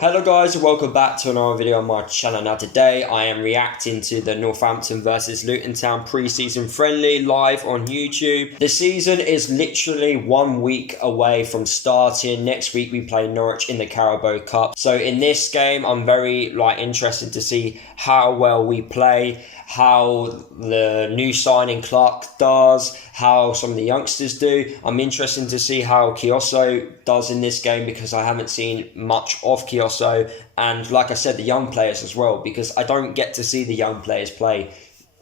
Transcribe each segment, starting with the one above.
Hello guys and welcome back to another video on my channel. Now today I am reacting to the Northampton versus Luton Town pre-season friendly live on YouTube. The season is literally 1 week away from starting. Next week we play Norwich in the Carabao Cup. So in this game I'm very interested to see how well we play, how the new signing Clark does, how some of the youngsters do. I'm interested to see how Kioso does in this game because I haven't seen much of Kioso, and like I said, the young players as well, because I don't get to see the young players play.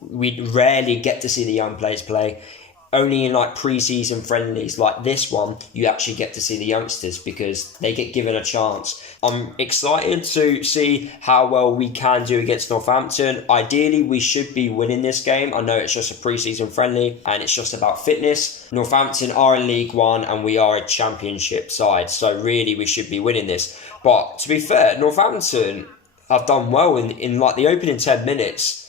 We rarely get to see the young players play. Only in pre-season friendlies like this one, you actually get to see the youngsters because they get given a chance. I'm excited to see how well we can do against Northampton. Ideally, we should be winning this game. I know it's just a pre-season friendly and it's just about fitness. Northampton are in League One and we are a championship side, so really we should be winning this. But to be fair, Northampton have done well in the opening 10 minutes.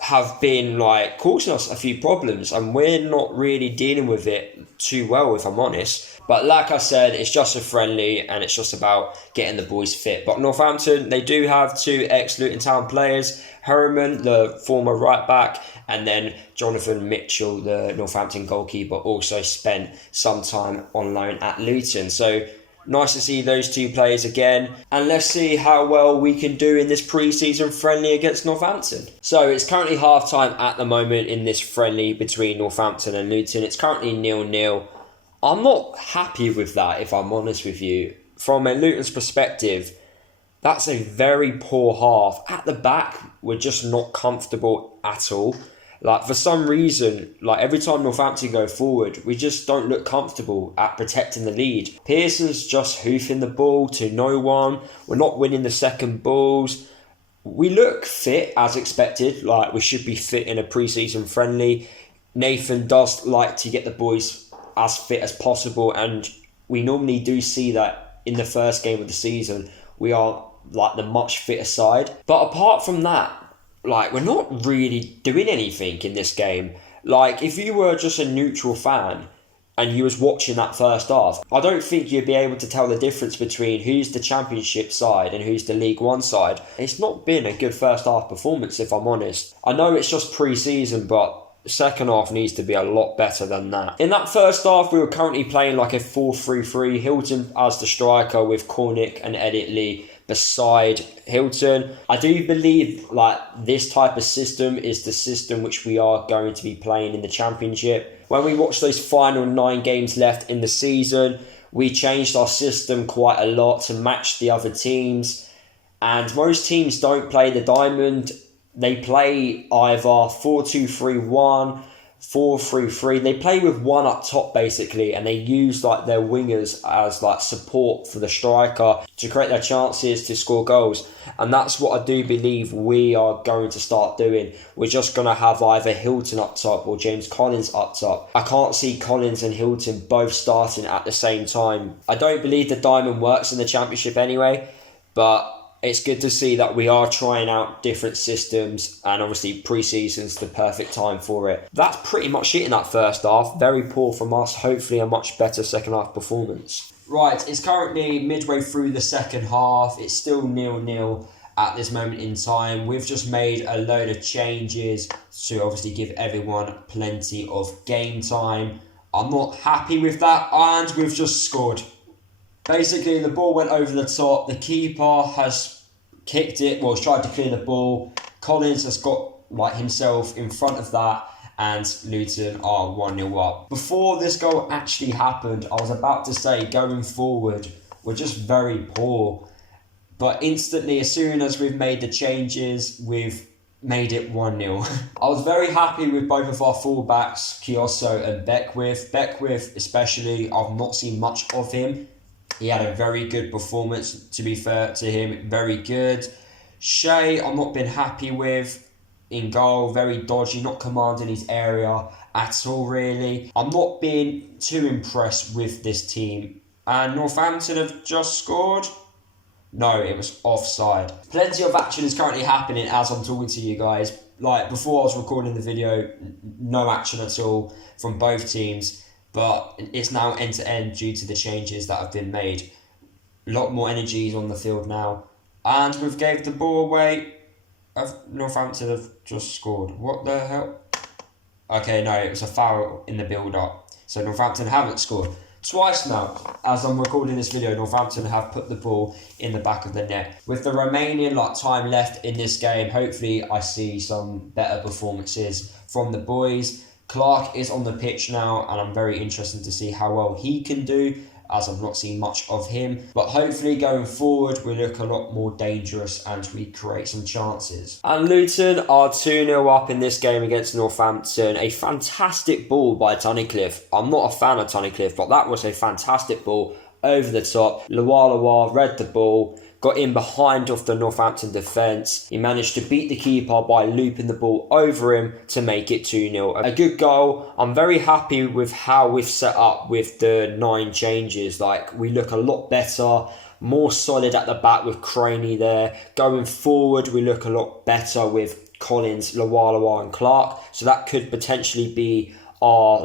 Have been causing us a few problems and we're not really dealing with it too well, if I'm honest. But like I said, it's just a friendly and it's just about getting the boys fit. But Northampton, they do have two ex-Luton Town players, Harriman, the former right back, and then Jonathan Mitchell, the Northampton goalkeeper, also spent some time on loan at Luton. So nice to see those two players again, and let's see how well we can do in this pre-season friendly against Northampton. So it's currently half-time at the moment in this friendly between Northampton and Luton. It's currently 0-0. I'm not happy with that, if I'm honest with you. From a Luton's perspective, that's a very poor half. At the back, we're just not comfortable at all. For some reason, every time Northampton go forward, we just don't look comfortable at protecting the lead. Pearson's just hoofing the ball to no one. We're not winning the second balls. We look fit as expected, we should be fit in a pre-season friendly. Nathan does like to get the boys as fit as possible, and we normally do see that in the first game of the season. We are the much fitter side. But apart from that, we're not really doing anything in this game. If you were just a neutral fan and you was watching that first half, I don't think you'd be able to tell the difference between who's the championship side and who's the League One side. It's not been a good first half performance, if I'm honest. I know it's just pre-season, but the second half needs to be a lot better than that. In that first half, we were currently playing a 4-3-3. Hilton as the striker with Cornick and Elliot Lee beside Hilton. I do believe this type of system is the system which we are going to be playing in the Championship. When we watch those final 9 games left in the season, we changed our system quite a lot to match the other teams, and most teams don't play the diamond. They play either 4-2-3-1, 4-3-3. They play with one up top basically, and they use their wingers as support for the striker to create their chances to score goals. And that's what I do believe we are going to start doing. We're just going to have either Hilton up top or James Collins up top. I can't see Collins and Hilton both starting at the same time. I don't believe the diamond works in the Championship anyway, but it's good to see that we are trying out different systems, and obviously pre-season's the perfect time for it. That's pretty much it in that first half. Very poor from us. Hopefully a much better second half performance. Right, it's currently midway through the second half. It's still 0-0 at this moment in time. We've just made a load of changes to obviously give everyone plenty of game time. I'm not happy with that, and we've just scored. Basically, the ball went over the top. The keeper has kicked it. He's tried to clear the ball. Collins has got himself in front of that, and Luton are 1-0 up. Before this goal actually happened, I was about to say, going forward, we're just very poor. But instantly, as soon as we've made the changes, we've made it 1-0. I was very happy with both of our fullbacks, Kioso and Beckwith. Beckwith especially, I've not seen much of him. He had a very good performance, to be fair to him, very good. Shea, I've not been happy with in goal, very dodgy, not commanding his area at all really. I'm not being too impressed with this team. And Northampton have just scored. No, it was offside. Plenty of action is currently happening as I'm talking to you guys. Before I was recording the video, no action at all from both teams. But it's now end-to-end due to the changes that have been made. A lot more energies on the field now. And we've gave the ball away. Northampton have just scored. What the hell? Okay, no, it was a foul in the build-up. So Northampton haven't scored. Twice now, as I'm recording this video, Northampton have put the ball in the back of the net. With the remaining time left in this game, hopefully I see some better performances from the boys. Clark is on the pitch now, and I'm very interested to see how well he can do, as I've not seen much of him. But hopefully going forward, we look a lot more dangerous and we create some chances. And Luton are 2-0 up in this game against Northampton. A fantastic ball by Tunnicliffe. I'm not a fan of Tunnicliffe, but that was a fantastic ball over the top. Luwalawa read the ball, got in behind of the Northampton defence. He managed to beat the keeper by looping the ball over him to make it 2-0. A good goal. I'm very happy with how we've set up with the 9 changes. We look a lot better, more solid at the back with Craney there. Going forward, we look a lot better with Collins, Luwalawa and Clark. So that could potentially be our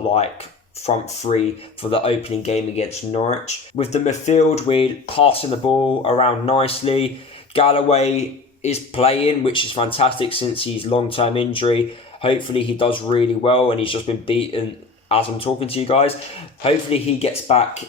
front three for the opening game against Norwich. With the midfield, we're passing the ball around nicely. Galloway is playing, which is fantastic since his long-term injury. Hopefully he does really well, and he's just been beaten as I'm talking to you guys. Hopefully he gets back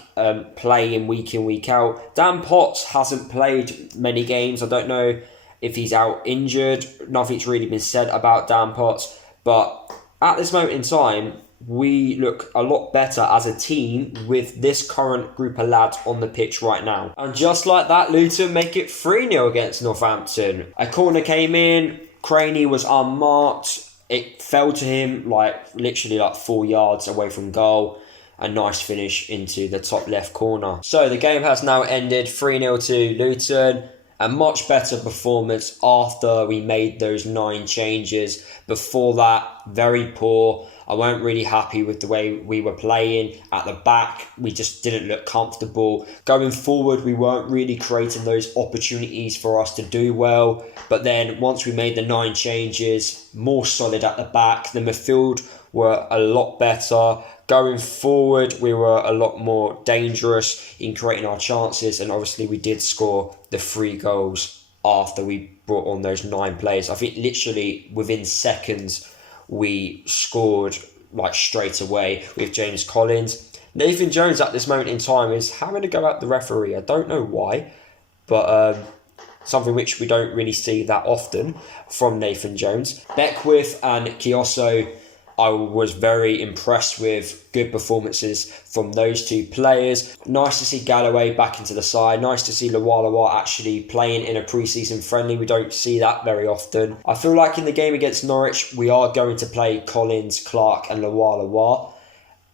playing week in, week out. Dan Potts hasn't played many games. I don't know if he's out injured. Nothing's really been said about Dan Potts, but at this moment in time, we look a lot better as a team with this current group of lads on the pitch right now. And just like that, Luton make it 3-0 against Northampton. A corner came in, Craney was unmarked. It fell to him literally 4 yards away from goal. A nice finish into the top left corner. So the game has now ended 3-0 to Luton. A much better performance after we made those 9 changes. Before that, very poor. I weren't really happy with the way we were playing at the back. We just didn't look comfortable. Going forward, we weren't really creating those opportunities for us to do well. But then once we made the 9 changes, more solid at the back. The midfield were a lot better. Going forward, we were a lot more dangerous in creating our chances. And obviously we did score the 3 goals after we brought on those 9 players. I think literally within seconds, we scored straight away with James Collins. Nathan Jones at this moment in time is having to go at the referee. I don't know why, but something which we don't really see that often from Nathan Jones. Beckwith and Kioso, I was very impressed with. Good performances from those 2 players. Nice to see Galloway back into the side. Nice to see Luwalawa actually playing in a pre-season friendly. We don't see that very often. I feel like in the game against Norwich, we are going to play Collins, Clark and Luwalawa.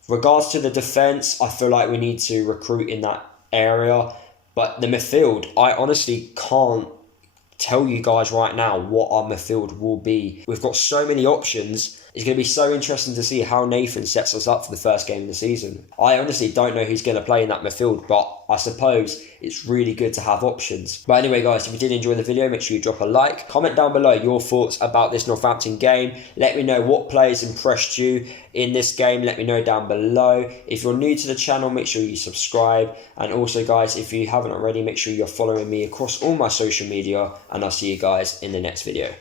Regards to the defence, I feel like we need to recruit in that area. But the midfield, I honestly can't tell you guys right now what our midfield will be. We've got so many options. It's going to be so interesting to see how Nathan sets us up for the first game of the season. I honestly don't know who's going to play in that midfield, but I suppose it's really good to have options. But anyway, guys, if you did enjoy the video, make sure you drop a like. Comment down below your thoughts about this Northampton game. Let me know what players impressed you in this game. Let me know down below. If you're new to the channel, make sure you subscribe. And also, guys, if you haven't already, make sure you're following me across all my social media. And I'll see you guys in the next video.